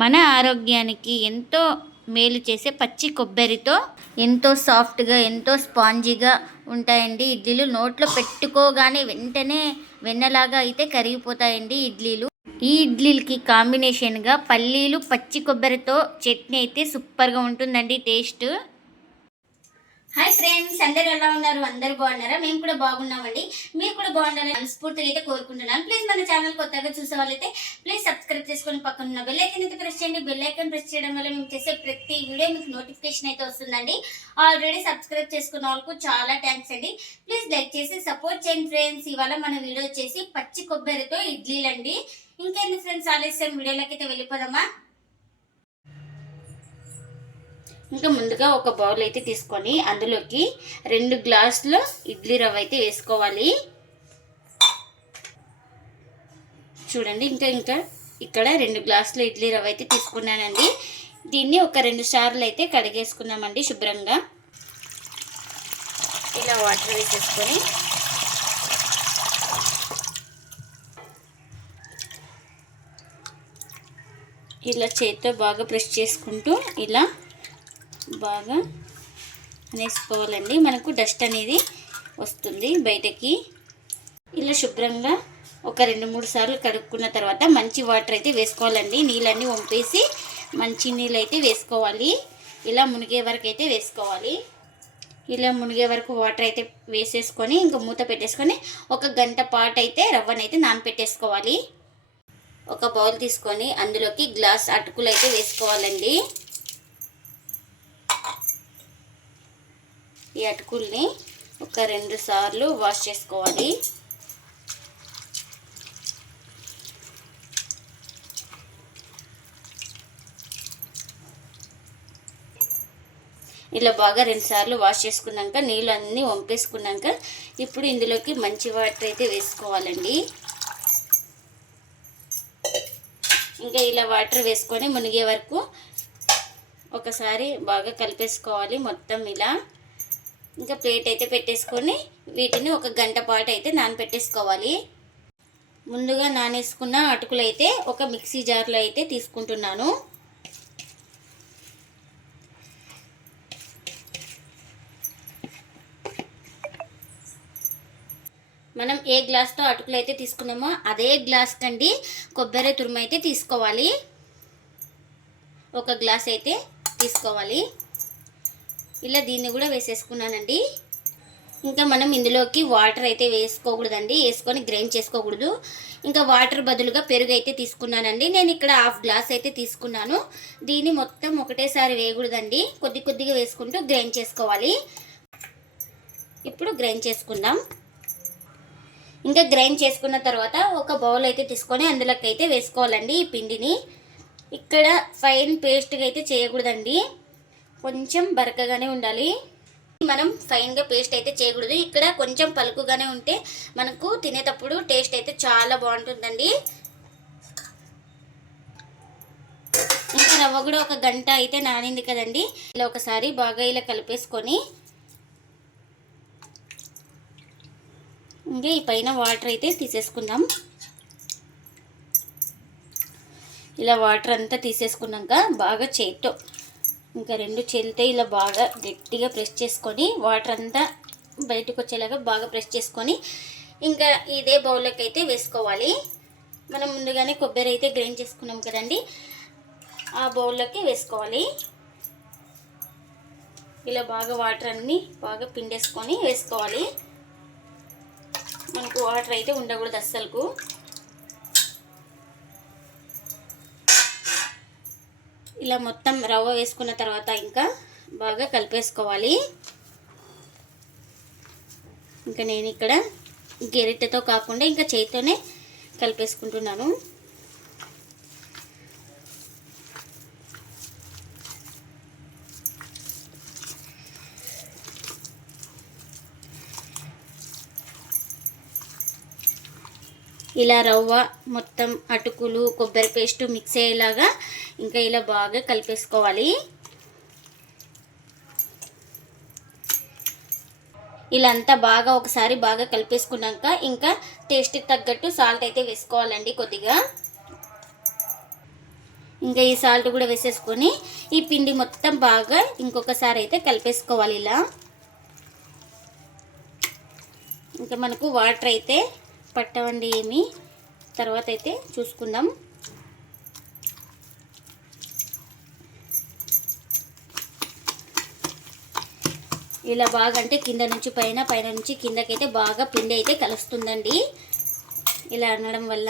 మన ఆరోగ్యానికి ఎంతో మేలు చేసే పచ్చి కొబ్బరితో ఎంతో సాఫ్ట్గా ఎంతో స్పాంజీగా ఉంటాయండి ఇడ్లీలు. నోట్లో పెట్టుకోగానే వెంటనే వెన్నలాగా అయితే కరిగిపోతాయండి ఇడ్లీలు. ఈ ఇడ్లీలకి కాంబినేషన్గా పల్లీలు పచ్చి కొబ్బరితో చట్నీ అయితే సూపర్గా ఉంటుందండి టేస్ట్. హాయ్ ఫ్రెండ్స్ అందరు ఎలా ఉన్నారు? అందరు బాగున్నారా? మేము కూడా బాగున్నామండి. మీరు కూడా బాగుండాలని మనస్ఫూర్తిగా అయితే కోరుకుంటున్నాను ప్లీజ్ మన ఛానల్ కొత్తగా చూసే వాళ్ళైతే ప్లీజ్ సబ్స్క్రైబ్ చేసుకొని పక్కన ఉన్న బెల్ ఐకన్ అయితే ప్రెస్ చేయండి. బెల్ ఐకన్ ప్రెస్ చేయడం వల్ల మేము చేసే ప్రతి వీడియో మీకు నోటిఫికేషన్ అయితే వస్తుందండి. ఆల్రెడీ సబ్స్క్రైబ్ చేసుకున్న వాళ్ళకు చాలా థ్యాంక్స్ అండి. ప్లీజ్ లైక్ చేసి సపోర్ట్ చేయండి ఫ్రెండ్స్ ఇవాళ మన వీడియో వచ్చేసి పచ్చి కొబ్బరితో ఇడ్లీలు అండి ఇంకేంది ఫ్రెండ్స్ ఆలస్యం? వీడియోలోకి అయితే వెళ్ళిపోదామా? ఇంకా ముందుగా ఒక బౌల్ అయితే తీసుకొని అందులోకి రెండు గ్లాసులు ఇడ్లీ రవ్వ అయితే వేసుకోవాలి. చూడండి ఇంకా ఇంకా ఇక్కడ రెండు గ్లాసులు ఇడ్లీ రవ్వ అయితే తీసుకున్నానండి. దీన్ని ఒక రెండు సార్లు అయితే కడిగేసుకున్నామండి శుభ్రంగా. ఇలా వాటర్ వేసేసుకొని ఇలా చేతితో బాగా ప్రెస్ చేసుకుంటూ ఇలా బాగా అనేసుకోవాలండి. మనకు డస్ట్ అనేది వస్తుంది బయటకి. ఇలా శుభ్రంగా ఒక రెండు మూడు సార్లు కడుక్కున్న తర్వాత మంచి వాటర్ అయితే వేసుకోవాలండి. నీళ్ళన్నీ వంపేసి మంచి నీళ్ళు అయితే వేసుకోవాలి. ఇలా మునిగే వరకు అయితే వేసుకోవాలి. ఇలా మునిగే వరకు వాటర్ అయితే వేసేసుకొని ఇంకా మూత పెట్టేసుకొని ఒక గంట పాటు అయితే రవ్వనైతే నానపెట్టేసుకోవాలి. ఒక బౌల్ తీసుకొని అందులోకి గ్లాస్ అటుకులు అయితే వేసుకోవాలండి. ఈ అటుకుల్ని ఒక రెండు సార్లు వాష్ చేసుకోవాలి. ఇలా బాగా రెండు సార్లు వాష్ చేసుకున్నాక నీళ్ళు అన్నీ వంపేసుకున్నాక ఇప్పుడు ఇందులోకి మంచి వాటర్ అయితే వేసుకోవాలండి. ఇంకా ఇలా వాటర్ వేసుకొని మునిగే వరకు ఒకసారి బాగా కలిపేసుకోవాలి మొత్తం ఇలా. ఇంకా ప్లేట్ అయితే పెట్టేసుకొని వీటిని ఒక గంట పాటు అయితే నానపెట్టేసుకోవాలి. ముందుగా నానేసుకున్న అటుకులు అయితే ఒక మిక్సీ జార్లో అయితే తీసుకుంటున్నాను. మనం ఏ గ్లాస్తో అటుకులు అయితే తీసుకున్నామో అదే గ్లాస్ కండి కొబ్బరి తురుము అయితే తీసుకోవాలి. ఒక గ్లాస్ అయితే తీసుకోవాలి. ఇలా దీన్ని కూడా వేసేసుకున్నానండి. ఇంకా మనం ఇందులోకి వాటర్ అయితే వేసుకోకూడదండి. వేసుకొని గ్రైండ్ చేసుకోకూడదు. ఇంకా వాటర్ బదులుగా పెరుగు అయితే తీసుకున్నానండి. నేను ఇక్కడ హాఫ్ గ్లాస్ అయితే తీసుకున్నాను. దీన్ని మొత్తం ఒకటేసారి వేయకూడదండి. కొద్ది కొద్దిగా వేసుకుంటూ గ్రైండ్ చేసుకోవాలి. ఇప్పుడు గ్రైండ్ చేసుకుందాం. ఇంకా గ్రైండ్ చేసుకున్న తర్వాత ఒక బౌల్ అయితే తీసుకొని అందులోకి అయితే వేసుకోవాలండి ఈ పిండిని. ఇక్కడ ఫైన్ పేస్ట్గా అయితే చేయకూడదండి. కొంచెం బరకగానే ఉండాలి. మనం ఫైన్గా పేస్ట్ అయితే చేయకూడదు. ఇక్కడ కొంచెం పలుకుగానే ఉంటే మనకు తినేటప్పుడు టేస్ట్ అయితే చాలా బాగుంటుందండి. ఇంకా రవ్వ కూడా ఒక గంట అయితే నానింది కదండి. ఇలా ఒకసారి బాగా ఇలా కలిపేసుకొని ఇంకా ఈ పైన వాటర్ అయితే తీసేసుకుందాం. ఇలా వాటర్ అంతా తీసేసుకున్నాక బాగా చేత్తో ఇంకా రెండు చేతితో ఇలా బాగా గట్టిగా ప్రెస్ చేసుకొని వాటర్ అంతా బయటకు వచ్చేలాగా బాగా ప్రెస్ చేసుకొని ఇంకా ఇదే బౌల్లోకి అయితే వేసుకోవాలి. మనం ముందుగానే కొబ్బరి అయితే గ్రైండ్ చేసుకున్నాం కదండి. ఆ బౌల్లోకి వేసుకోవాలి. ఇలా బాగా వాటర్ అన్నీ బాగా పిండేసుకొని వేసుకోవాలి. మనకు వాటర్ అయితే ఉండకూడదు అస్సలకు. ఇలా మొత్తం రవ్వ వేసుకున్న తర్వాత ఇంకా బాగా కలిపేసుకోవాలి. ఇంకా నేను ఇక్కడ గెరిటతో కాకుండా ఇంకా చేతితోనే కలిపేసుకుంటున్నాను. ఇలా రవ్వ మొత్తం అటుకులు కొబ్బరి పేస్ట్ మిక్స్ అయ్యేలాగా ఇంకా ఇలా బాగా కలిపేసుకోవాలి. ఇలా అంతా బాగా ఒకసారి బాగా కలిపేసుకున్నాక ఇంకా టేస్ట్కి తగ్గట్టు సాల్ట్ అయితే వేసుకోవాలండి కొద్దిగా. ఇంకా ఈ సాల్ట్ కూడా వేసేసుకొని ఈ పిండి మొత్తం బాగా ఇంకొకసారి అయితే కలిపేసుకోవాలి ఇలా. ఇంకా మనకు వాటర్ అయితే పట్టవండి ఏమి? తర్వాత అయితే చూసుకుందాం. ఇలా బాగా అంటే కింద నుంచి పైన పైన నుంచి కిందకైతే బాగా పిండి అయితే కలుస్తుందండి. ఇలా అనడం వల్ల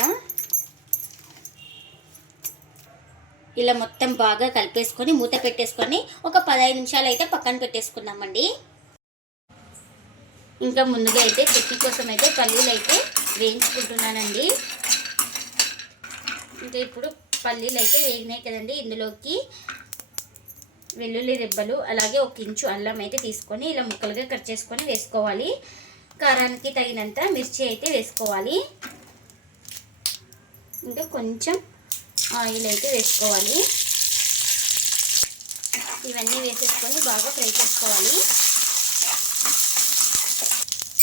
ఇలా మొత్తం బాగా కలిపేసుకొని మూత పెట్టేసుకొని ఒక పదహైదు నిమిషాలు అయితే పక్కన పెట్టేసుకుందామండి. ఇంకా ముందుగా అయితే చెట్టి కోసం అయితే పల్లీలు అయితే వేయించుకుంటున్నానండి. ఇంకా ఇప్పుడు పల్లీలు అయితే వేగినాయి కదండి. ఇందులోకి వెల్లుల్లి రెబ్బలు అలాగే ఒక ఇంచు అల్లం అయితే తీసుకొని ఇలా ముక్కలుగా కట్ చేసుకొని వేసుకోవాలి. కారానికి తగినంత మిర్చి అయితే వేసుకోవాలి. ఇంకా కొంచెం ఆయిల్ అయితే వేసుకోవాలి. ఇవన్నీ వేసేసుకొని బాగా ఫ్రై చేసుకోవాలి.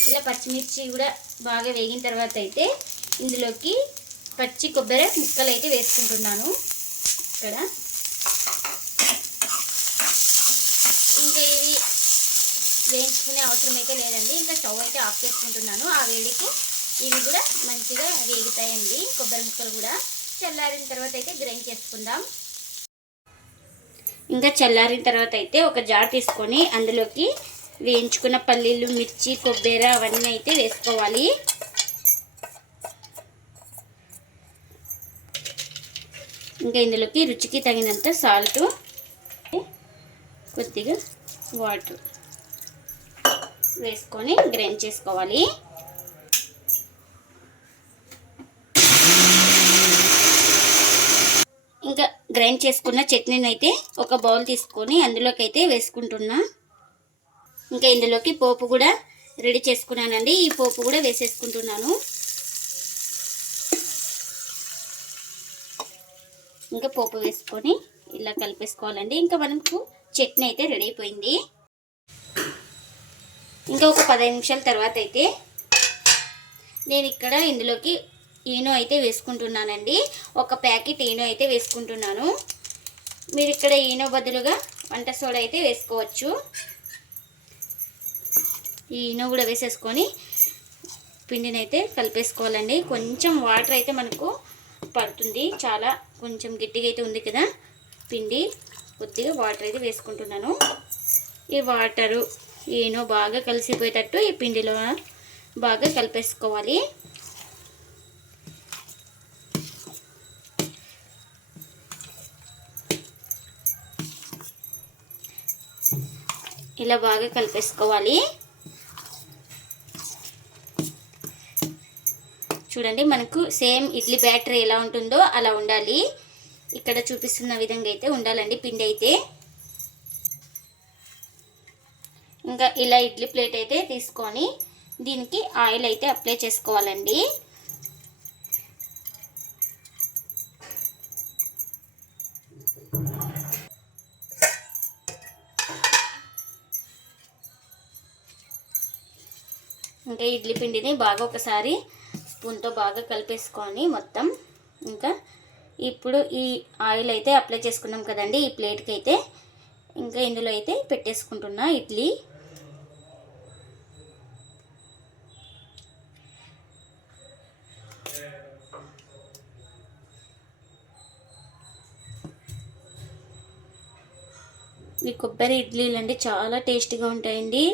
ఇలా పచ్చిమిర్చి కూడా బాగా వేగిన తర్వాత అయితే ఇందులోకి పచ్చి కొబ్బరి ముక్కలు అయితే వేసుకుంటున్నాను. ఇక్కడ ఇంకా ఇవి వేయించుకునే అవసరం అయితే లేదండి. ఇంకా స్టవ్ అయితే ఆఫ్ చేసుకుంటున్నాను. ఆ వేడికి ఇవి కూడా మంచిగా వేగుతాయండి. కొబ్బరి ముక్కలు కూడా చల్లారిన తర్వాత అయితే గ్రైండ్ చేసుకుందాం. ఇంకా చల్లారిన తర్వాత అయితే ఒక జార్ తీసుకొని అందులోకి వేయించుకున్న పల్లీలు మిర్చి కొబ్బరి అవన్నీ అయితే వేసుకోవాలి. ఇంకా ఇందులోకి రుచికి తగినంత సాల్ట్ కొద్దిగా వాటర్ వేసుకొని గ్రైండ్ చేసుకోవాలి. ఇంకా గ్రైండ్ చేసుకున్న చట్నీని అయితే ఒక బౌల్ తీసుకొని అందులోకి అయితే వేసుకుంటున్నా. ఇంకా ఇందులోకి పోపు కూడా రెడీ చేసుకున్నానండి. ఈ పోపు కూడా వేసేసుకుంటున్నాను. ఇంకా పోపు వేసుకొని ఇలా కలిపేసుకోవాలండి. ఇంకా మనకు చట్నీ అయితే రెడీ అయిపోయింది. ఇంకా ఒక పదహైదు నిమిషాల తర్వాత అయితే నేను ఇక్కడ ఇందులోకి ఈనో అయితే వేసుకుంటున్నానండి. ఒక ప్యాకెట్ ఈనో అయితే వేసుకుంటున్నాను. మీరు ఇక్కడ ఈనో బదులుగా వంట సోడా అయితే వేసుకోవచ్చు. ఈ ఈనో కూడా వేసేసుకొని పిండిని అయితే కలిపేసుకోవాలండి. కొంచెం వాటర్ అయితే మనకు పడుతుంది. చాలా కొంచెం గట్టిగా అయితే ఉంది కదా. పిండి కొద్దిగా వాటర్ అయితే వేసుకుంటున్నాను. ఈ వాటరు ఈనో బాగా కలిసిపోయేటట్టు ఈ పిండిలో బాగా కలిపేసుకోవాలి. ఇలా బాగా కలిపేసుకోవాలి. చూడండి మనకు సేమ్ ఇడ్లీ బ్యాటర్ ఎలా ఉంటుందో అలా ఉండాలి. ఇక్కడ చూపిస్తున్న విధంగా అయితే ఉండాలండి పిండి అయితే. ఇంకా ఇలా ఇడ్లీ ప్లేట్ అయితే తీసుకొని దీనికి ఆయిల్ అయితే అప్లై చేసుకోవాలండి. ఇంకా ఇడ్లీ పిండిని బాగా ఒకసారి స్పూన్తో బాగా కలిపేసుకొని మొత్తం ఇంకా ఇప్పుడు ఈ ఆయిల్ అయితే అప్లై చేసుకున్నాం కదండి ఈ ప్లేట్కి అయితే. ఇంకా ఇందులో అయితే పెట్టేసుకుంటున్నా ఇడ్లీ. ఈ కొబ్బరి ఇడ్లీలు అంటే చాలా టేస్టీగా ఉంటాయండి.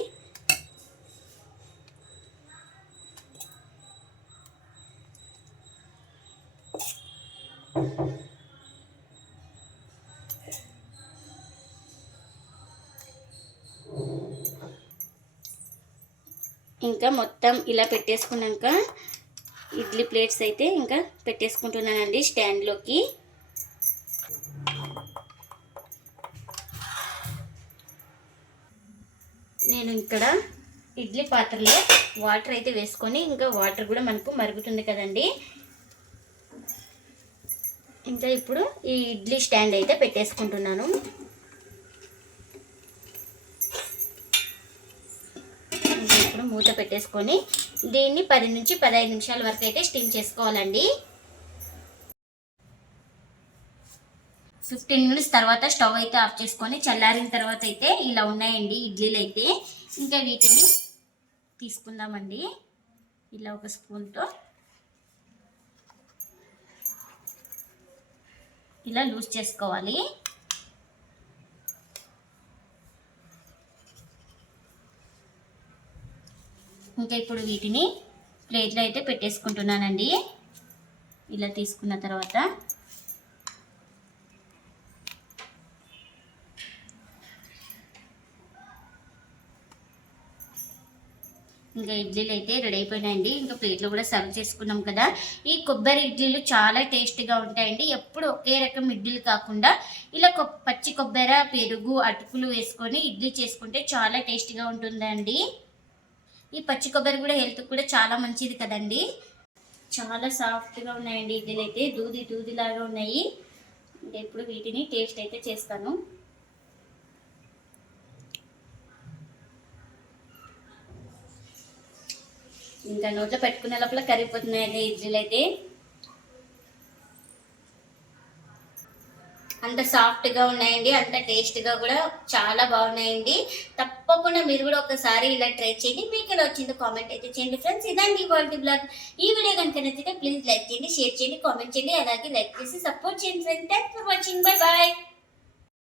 ఇంకా మొత్తం ఇలా పెట్టేసుకున్నాక ఇడ్లీ ప్లేట్స్ అయితే ఇంకా పెట్టేసుకుంటున్నానండి స్టాండ్లోకి. నేను ఇక్కడ ఇడ్లీ పాత్రలో వాటర్ అయితే వేసుకొని ఇంకా వాటర్ కూడా మనకు మరుగుతుంది కదండి. ఇంకా ఇప్పుడు ఈ ఇడ్లీ స్టాండ్ అయితే పెట్టేసుకుంటున్నాను ఇంకా ఇప్పుడు మూత పెట్టేసుకొని దీన్ని పది నుంచి పదహైదు నిమిషాల వరకు అయితే స్టీమ్ చేసుకోవాలండి. ఫిఫ్టీన్ మినిట్స్ తర్వాత స్టవ్ అయితే ఆఫ్ చేసుకొని చల్లారిన తర్వాత అయితే ఇలా ఉన్నాయండి ఇడ్లీలు అయితే. ఇంకా వీటిని తీసుకుందామండి. ఇలా ఒక స్పూన్తో. ఇలా లూజ్ చేసుకోవాలి. ఇంకా ఇప్పుడు వీటిని ప్లేట్లో అయితే పెట్టేసుకుంటున్నానండి. ఇలా తీసుకున్న తర్వాత ఇంకా ఇడ్లీలు అయితే రెడీ అయిపోయినాయండి. ఇంకా ప్లేట్లో కూడా సర్వ్ చేసుకున్నాం కదా. ఈ కొబ్బరి ఇడ్లీలు చాలా టేస్టీగా ఉంటాయండి. ఎప్పుడు ఒకే రకం ఇడ్లీలు కాకుండా ఇలా పచ్చి కొబ్బరి పెరుగు అటుకులు వేసుకొని ఇడ్లీ చేసుకుంటే చాలా టేస్టీగా ఉంటుందండి. ఈ పచ్చి కొబ్బరి కూడా హెల్త్ కూడా చాలా మంచిది కదండి. చాలా సాఫ్ట్గా ఉన్నాయండి ఇడ్లీలు అయితే. దూది దూదిలాగా ఉన్నాయి. ఇప్పుడు వీటిని టేస్ట్ అయితే చేస్తాను. ఇంకా నోట్లో పెట్టుకునే లోపల కరిగిపోతున్నాయండి ఇడ్లీలు అయితే. అంత సాఫ్ట్గా ఉన్నాయండి అంత టేస్ట్గా కూడా చాలా బాగున్నాయండి. తప్పకుండా మీరు కూడా ఒకసారి ఇలా ట్రై చేయండి. మీకు ఎలా వచ్చిందో కామెంట్ అయితే చేయండి ఫ్రెండ్స్ ఇదండి ఇవాళ బ్లాగ్ ఈ వీడియో కనుక నచ్చితే ప్లీజ్ లైక్ చేయండి షేర్ చేయండి కామెంట్ చేయండి. అలాగే లైక్ చేసి సపోర్ట్ చేయండి friends thanks for watching bye bye